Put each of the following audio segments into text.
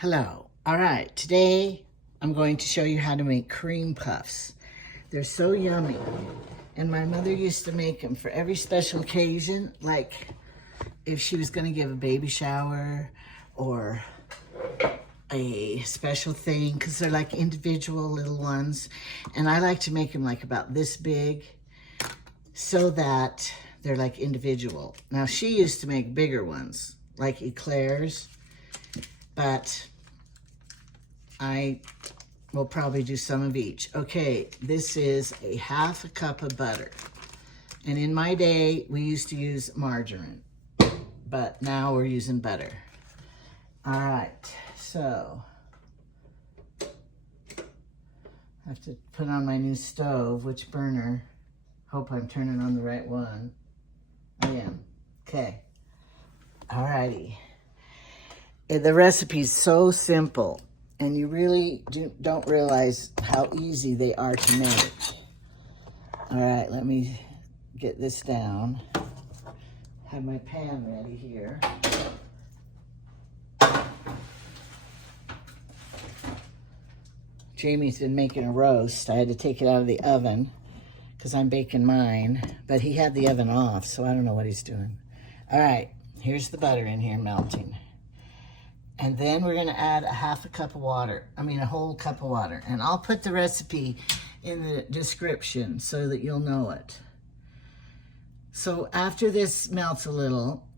Hello. All right, today I'm going to show you how to make cream puffs. They're so yummy. And my mother used to make them for every special occasion, like if she was going to give a baby shower or a special thing, because they're like individual little ones. And I like to make them like about this big so that they're like individual. Now, she used to make bigger ones, like eclairs, but I will probably do some of each. Okay, this is a half a cup of butter. And in my day, we used to use margarine, but now we're using butter. All right, so I have to put on my new stove, which burner. Hope I'm turning on the right one. I am. Okay. All righty. The recipe's so simple, and you really don't realize how easy they are to make. All right, let me get this down. Have my pan ready here. Jamie's been making a roast. I had to take it out of the oven because I'm baking mine, but he had the oven off, so I don't know what he's doing. All right, here's the butter in here melting. And then we're gonna add a half a cup of water. I mean, a whole cup of water. And I'll put the recipe in the description so that you'll know it. So after this melts a little,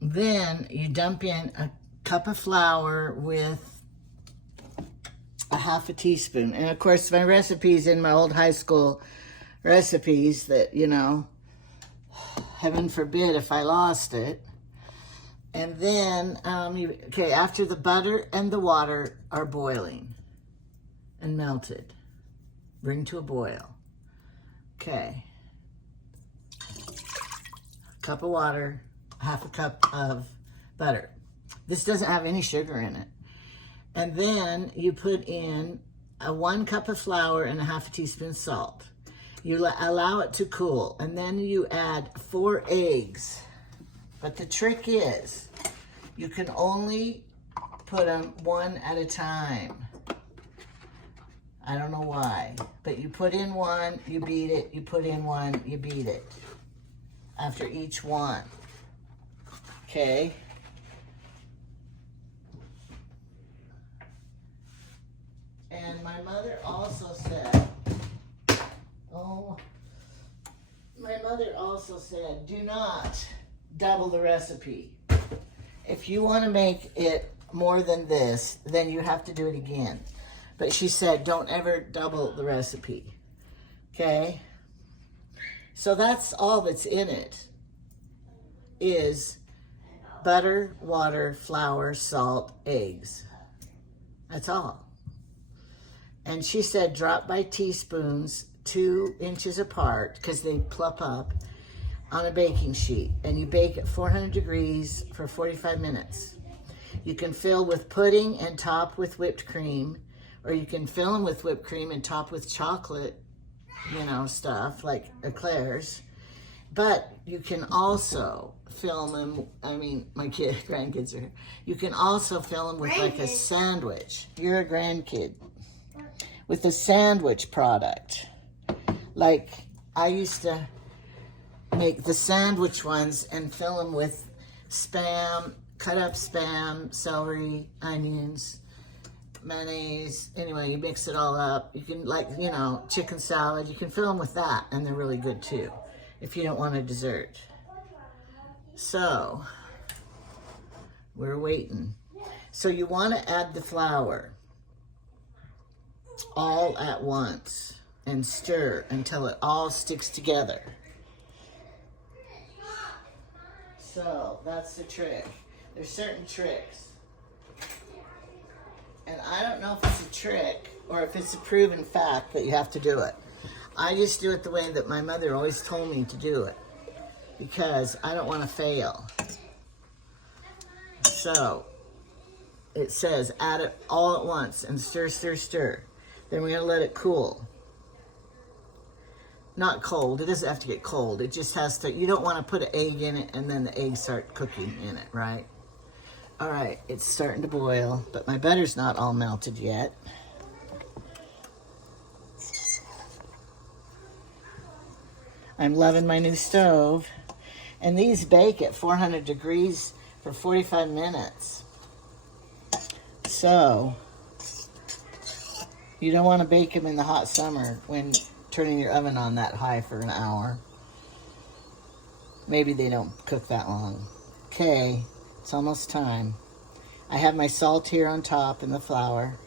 then you dump in a cup of flour with a half a teaspoon. And of course, my recipe's in my old high school recipes that, you know, heaven forbid if I lost it. And then, okay, after the butter and the water are boiling and melted, bring to a boil. Okay. A cup of water, half a cup of butter. This doesn't have any sugar in it. And then you put in 1 cup of flour and a half a teaspoon salt. You allow it to cool, and then you add 4 eggs. But the trick is, you can only put them one at a time. I don't know why, but you put in one, you beat it, you put in one, you beat it. After each one, okay? And my mother also said, do not double the recipe. If you want to make it more than this, then you have to do it again. But she said, don't ever double the recipe. Okay? So that's all that's in it, is butter, water, flour, salt, eggs. That's all. And she said drop by teaspoons 2 inches apart, because they plump up, on a baking sheet. And you bake at 400 degrees for 45 minutes. You can fill with pudding and top with whipped cream, or you can fill them with whipped cream and top with chocolate, you know, stuff like eclairs. But you can also fill them, I mean, my grandkids are here. You can also fill them with like a sandwich. You're a grandkid. With a sandwich product. Like, I used to make the sandwich ones and fill them with Spam, cut up Spam, celery, onions, mayonnaise. Anyway, you mix it all up. You can, like, you know, chicken salad. You can fill them with that, and they're really good too, if you don't want a dessert. So, we're waiting. So you want to add the flour all at once and stir until it all sticks together. So that's the trick. There's certain tricks. And I don't know if it's a trick or if it's a proven fact that you have to do it. I just do it the way that my mother always told me to do it, because I don't want to fail. So it says add it all at once and stir, stir, stir. Then we're going to let it cool. Not cold. It doesn't have to get cold. It just has to, you don't want to put an egg in it and then the eggs start cooking in it, right? All right, it's starting to boil, but my butter's not all melted yet. I'm loving my new stove. And these bake at 400 degrees for 45 minutes. So, you don't want to bake them in the hot summer when turning your oven on that high for an hour. Maybe they don't cook that long. Okay, it's almost time. I have my salt here on top and the flour.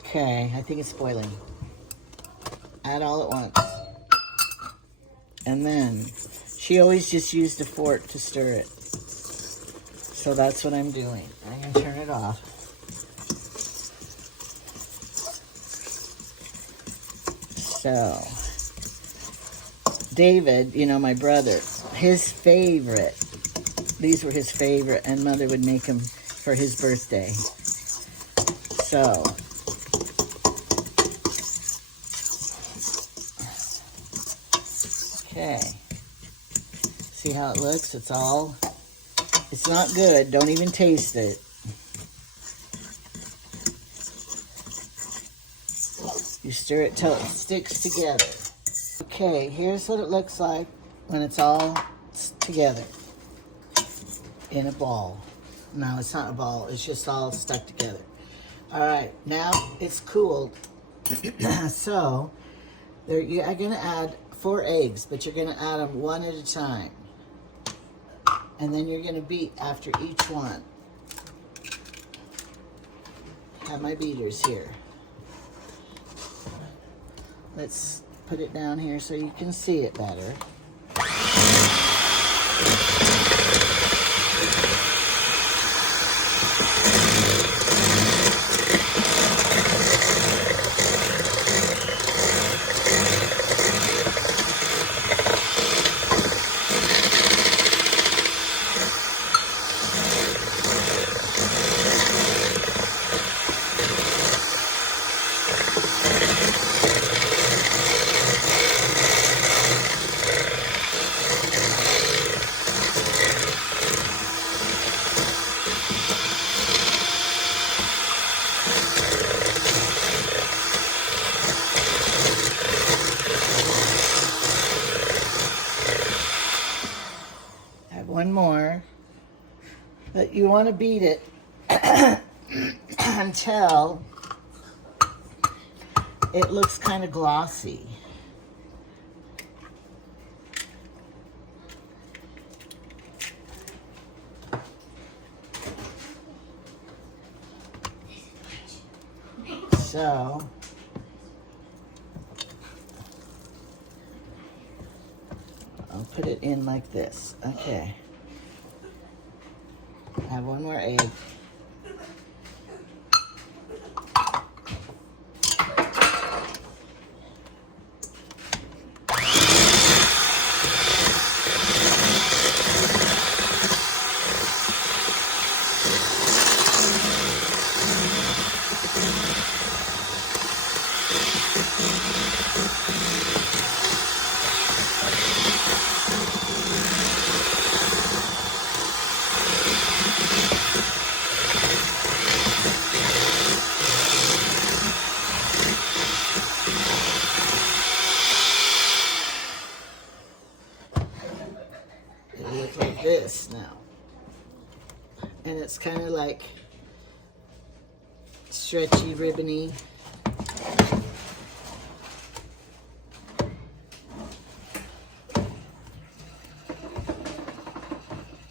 Okay, I think it's boiling. Add all at once. And then, she always just used a fork to stir it. So that's what I'm doing. I'm going to turn it off. So, David, you know, my brother, his favorite, these were his favorite, and Mother would make them for his birthday. So, okay. See how it looks? It's not good. Don't even taste it. You stir it till it sticks together. Okay, here's what it looks like when it's all together in a ball. No, it's not a ball. It's just all stuck together. All right, now it's cooled. So, you're going to add 4 eggs, but you're going to add them one at a time. And then you're going to beat after each one. Have my beaters here. Let's put it down here so you can see it better. One more, but you want to beat it until it looks kind of glossy. So, I'll put it in like this. Okay. Have one more egg. This now, and it's kind of like stretchy, ribbony.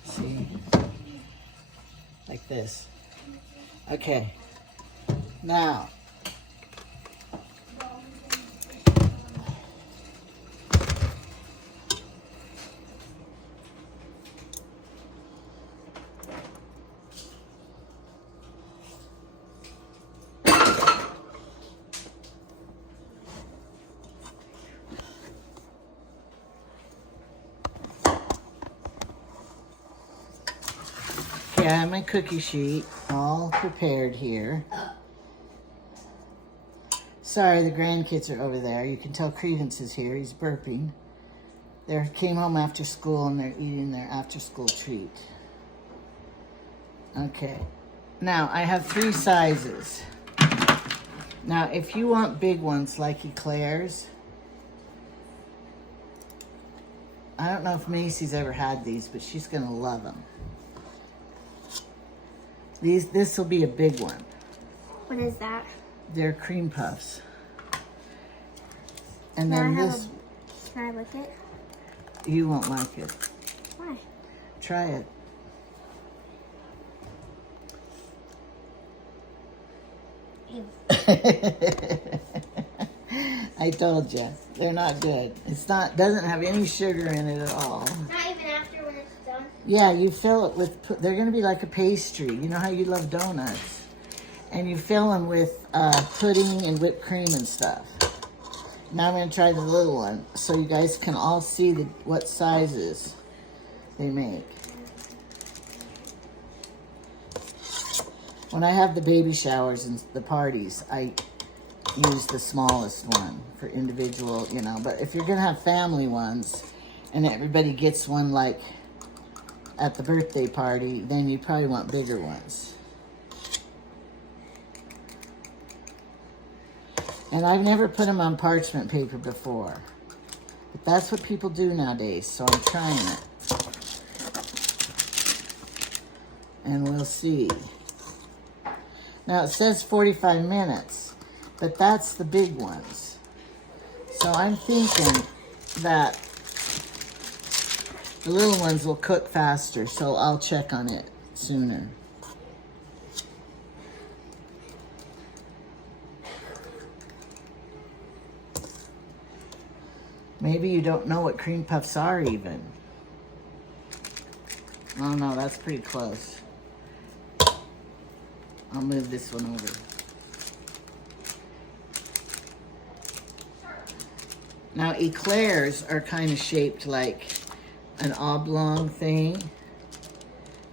See, like this. Okay, now I have my cookie sheet all prepared here. Sorry, the grandkids are over there. You can tell Credence is here. He's burping. They came home after school and they're eating their after school treat. Okay. Now, I have 3 sizes. Now, if you want big ones like Eclairs, I don't know if Macy's ever had these, but she's going to love them. This will be a big one. What is that? They're cream puffs. And then this... Can I lick it? You won't like it. Why? Try it. Ew. I told you, they're not good. Doesn't have any sugar in it at all. Not even after when it's done? Yeah, you fill it with, they're gonna be like a pastry. You know how you love donuts? And you fill them with pudding and whipped cream and stuff. Now I'm gonna try the little one so you guys can all see what sizes they make. When I have the baby showers and the parties, I use the smallest one for individual, you know. But if you're gonna have family ones and everybody gets one like at the birthday party, then you probably want bigger ones. And I've never put them on parchment paper before. But that's what people do nowadays, so I'm trying it. And we'll see. Now it says 45 minutes, but that's the big ones. So I'm thinking that the little ones will cook faster, so I'll check on it sooner. Maybe you don't know what cream puffs are even. Oh no, that's pretty close. I'll move this one over. Now Eclairs are kind of shaped like an oblong thing,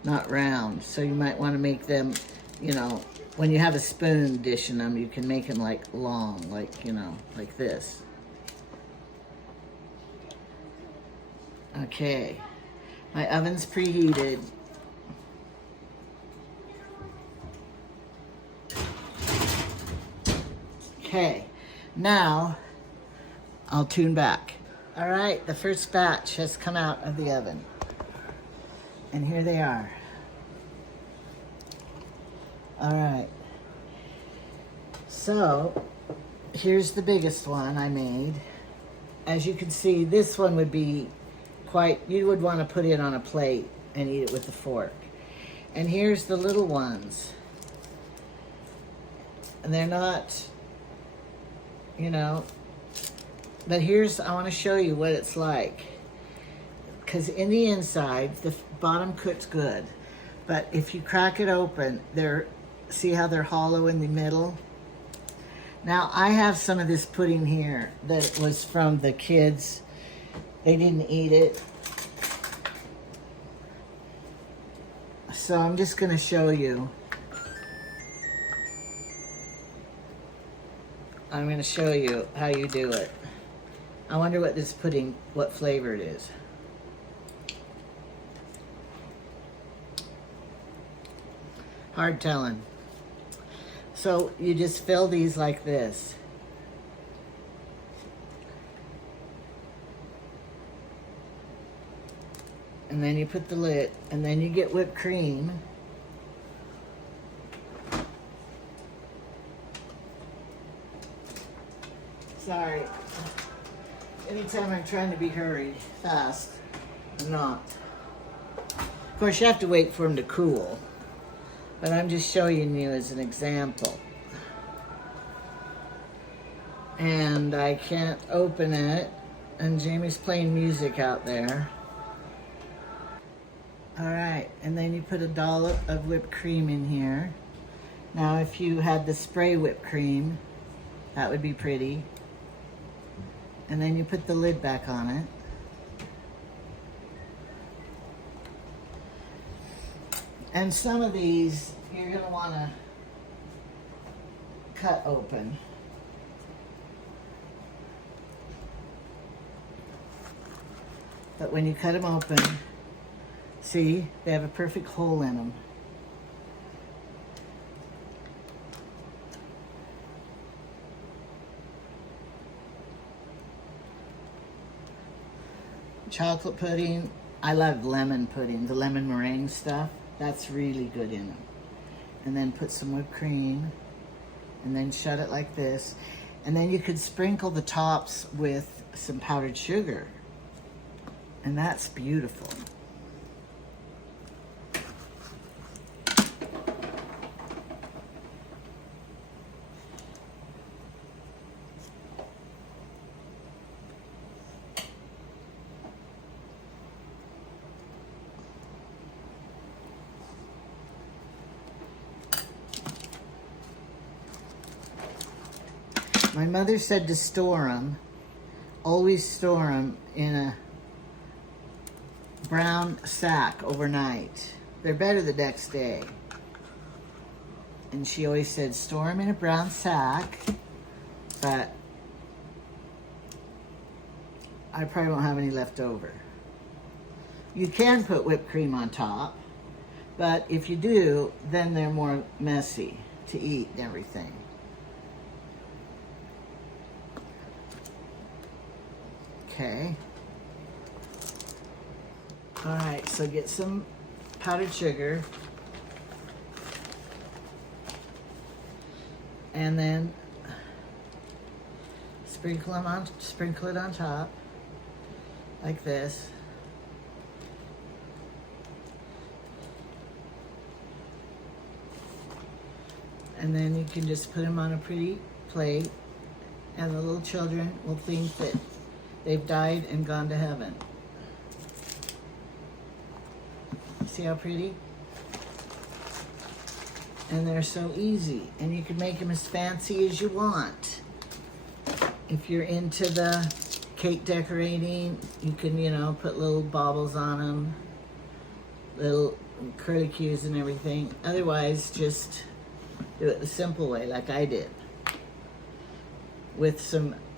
not round. So you might want to make them, you know, when you have a spoon dishing them, you can make them like long, like, you know, like this. Okay, my oven's preheated. Okay, now I'll tune back. All right, the first batch has come out of the oven. And here they are. All right. So, here's the biggest one I made. As you can see, this one would be you would want to put it on a plate and eat it with a fork. And here's the little ones. And they're not, you know, but I want to show you what it's like. Because in the inside, the bottom cooks good. But if you crack it open, see how they're hollow in the middle? Now, I have some of this pudding here that was from the kids. They didn't eat it. So I'm just going to show you. I'm going to show you how you do it. I wonder what this pudding, what flavor it is. Hard telling. So you just fill these like this. And then you put the lid, and then you get whipped cream. Sorry. Anytime I'm trying to be hurried, fast, I'm not. Of course, you have to wait for them to cool. But I'm just showing you as an example. And I can't open it. And Jamie's playing music out there. All right, and then you put a dollop of whipped cream in here. Now, if you had the spray whipped cream, that would be pretty. And then you put the lid back on it. And some of these, you're gonna wanna cut open. But when you cut them open, see, they have a perfect hole in them. Chocolate pudding, I love lemon pudding, the lemon meringue stuff. That's really good in them. And then put some whipped cream, and then shut it like this. And then you could sprinkle the tops with some powdered sugar. And that's beautiful. My mother said to store them, always store them in a brown sack overnight. They're better the next day. And she always said, store them in a brown sack, but I probably won't have any left over. You can put whipped cream on top, but if you do, then they're more messy to eat and everything. Okay. All right, so get some powdered sugar. And then sprinkle it on top, like this. And then you can just put them on a pretty plate, and the little children will think that they've died and gone to heaven. See how pretty? And they're so easy. And you can make them as fancy as you want. If you're into the cake decorating, you can, you know, put little baubles on them, little curlicues and everything. Otherwise, just do it the simple way, like I did, with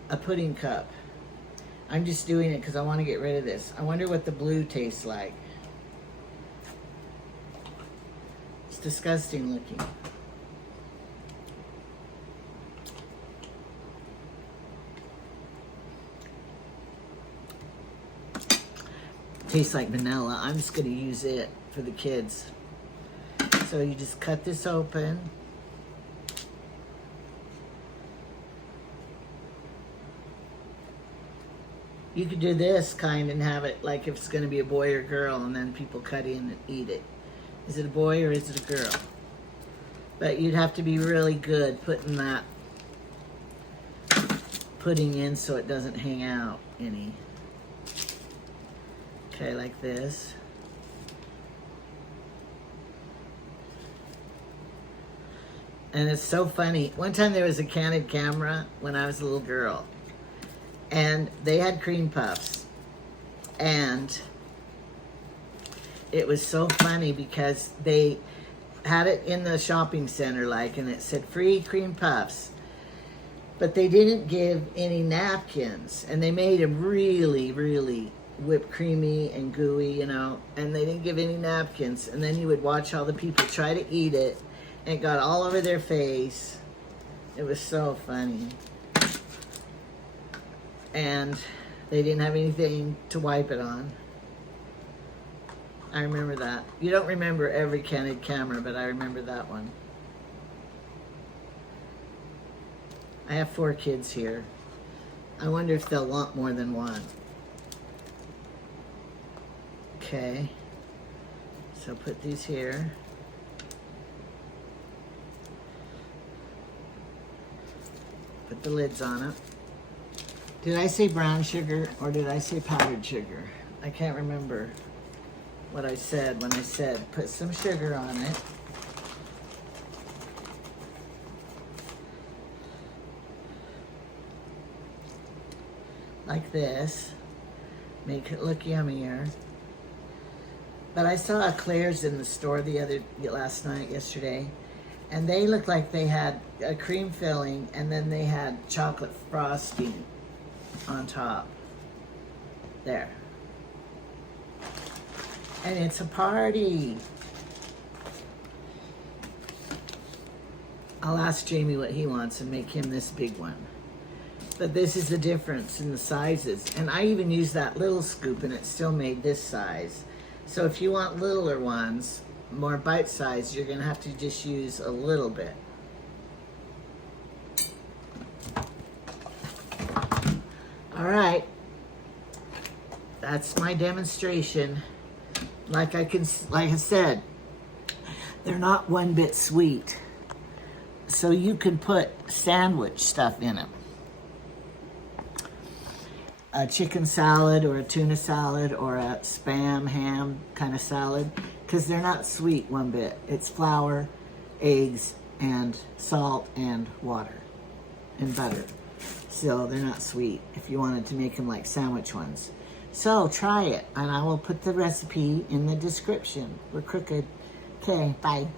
a pudding cup. I'm just doing it because I want to get rid of this. I wonder what the blue tastes like. It's disgusting looking. Tastes like vanilla. I'm just going to use it for the kids. So you just cut this open. You could do this kind and have it like if it's going to be a boy or girl, and then people cut in and eat it. Is it a boy or is it a girl? But you'd have to be really good putting that pudding in so it doesn't hang out any. Okay, like this. And it's so funny. One time there was a candid camera when I was a little girl. And they had cream puffs. And it was so funny because they had it in the shopping center, like, and it said free cream puffs. But they didn't give any napkins. And they made them really, really whipped creamy and gooey, you know. And they didn't give any napkins. And then you would watch all the people try to eat it. And it got all over their face. It was so funny. And they didn't have anything to wipe it on. I remember that. You don't remember every candid camera, but I remember that one. I have 4 kids here. I wonder if they'll want more than one. Okay. So put these here. Put the lids on it. Did I say brown sugar or did I say powdered sugar? I can't remember what I said when I said put some sugar on it. Like this. Make it look yummier. But I saw eclairs in the store yesterday, and they looked like they had a cream filling and then they had chocolate frosting on top. There. And it's a party. I'll ask Jamie what he wants and make him this big one. But this is the difference in the sizes. And I even used that little scoop and it still made this size. So if you want littler ones, more bite-sized, you're gonna have to just use a little bit. All right, that's my demonstration. Like I said, they're not one bit sweet. So you can put sandwich stuff in them. A chicken salad or a tuna salad or a Spam ham kind of salad, because they're not sweet one bit. It's flour, eggs, and salt and water and butter. So they're not sweet if you wanted to make them like sandwich ones. So try it, and I will put the recipe in the description. We're crooked. Okay, bye.